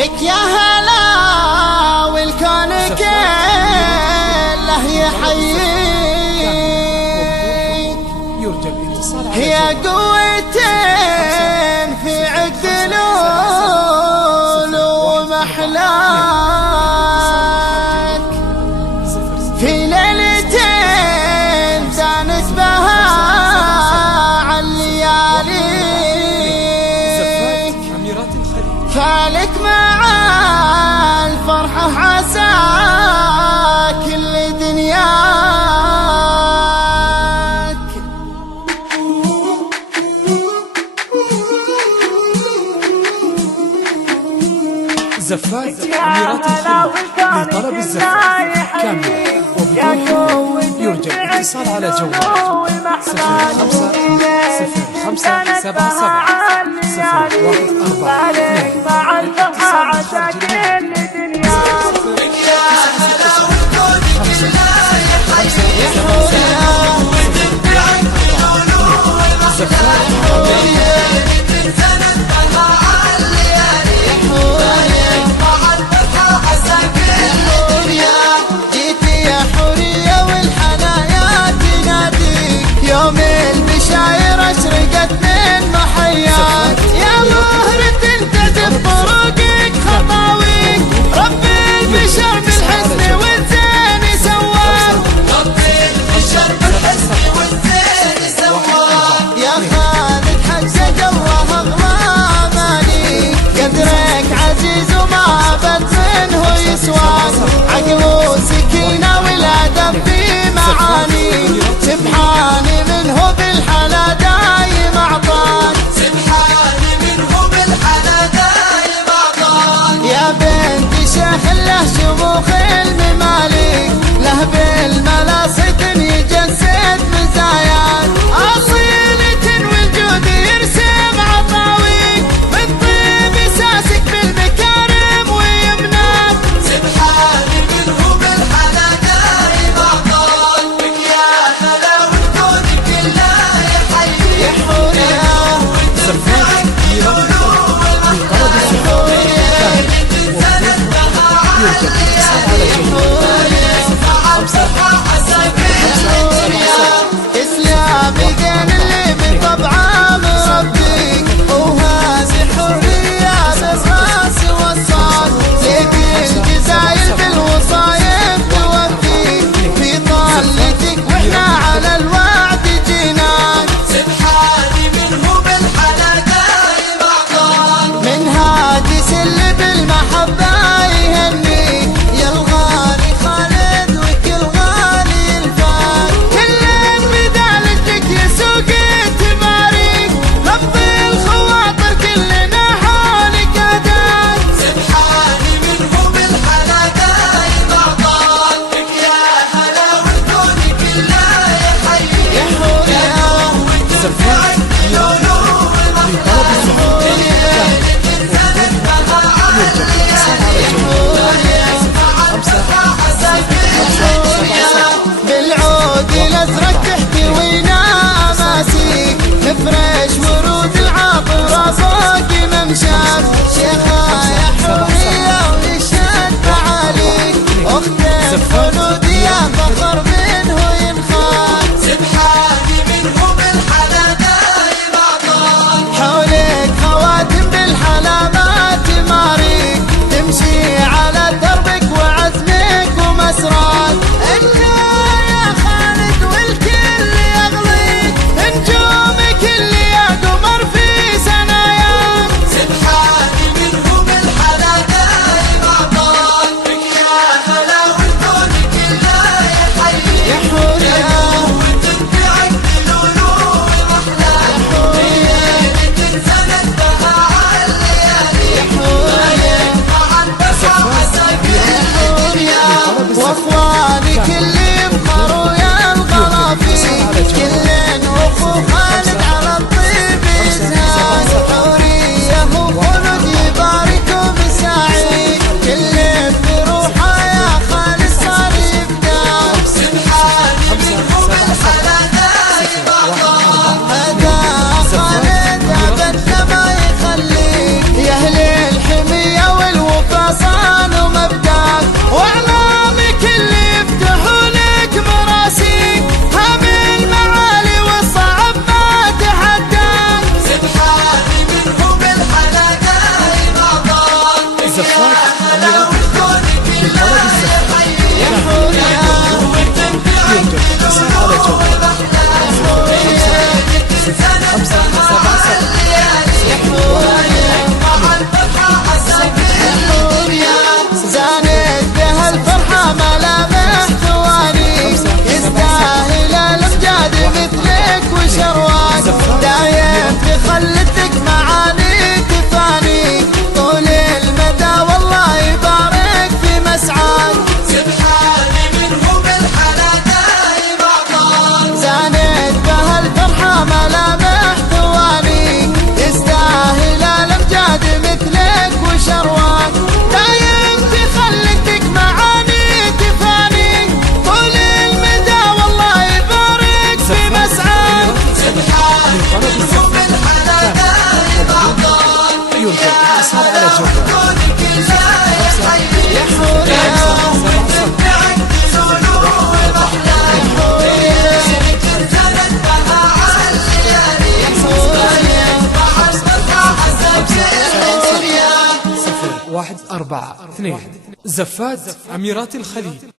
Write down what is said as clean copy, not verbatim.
بك يا هلا والكون كله يحييك، هي قوتين في عقد ومحلاك، في ليلتين زانت بها عاللياليك، فالك مع الفرحة عسى كل دنياك. زفات أميرات الخليج لطلب الزفات كاملة وبوضوح يرجى الاتصال على جوال زفات أميرات الخليج لطلب الزفات كامل يرجى الاتصال على جوال 0577 زانت بها الفرحة ملامح ثواني يستاهل الأمجاد مثلك وشروان دايم في خلتك معاني تفاني طول المدى والله يبارك في مسعاك سبحاني منه بالحلا دايم أعطاك زانت بها الفرحة ملامح ثواني يستاهل الأمجاد مثلك وشروان دايم في خلتك معاني تفاني طول المدى والله يبارك في مسعاك سبحاني منه بالحلا دايم أعطاك يرجى الاتصال على جوال كونك الله يحييك يا يوم تتبعك سلوك وضحلك ليلك ارتدت بها على الليالي مع الفرحة حسب سير 142 زفات أميرات الخليج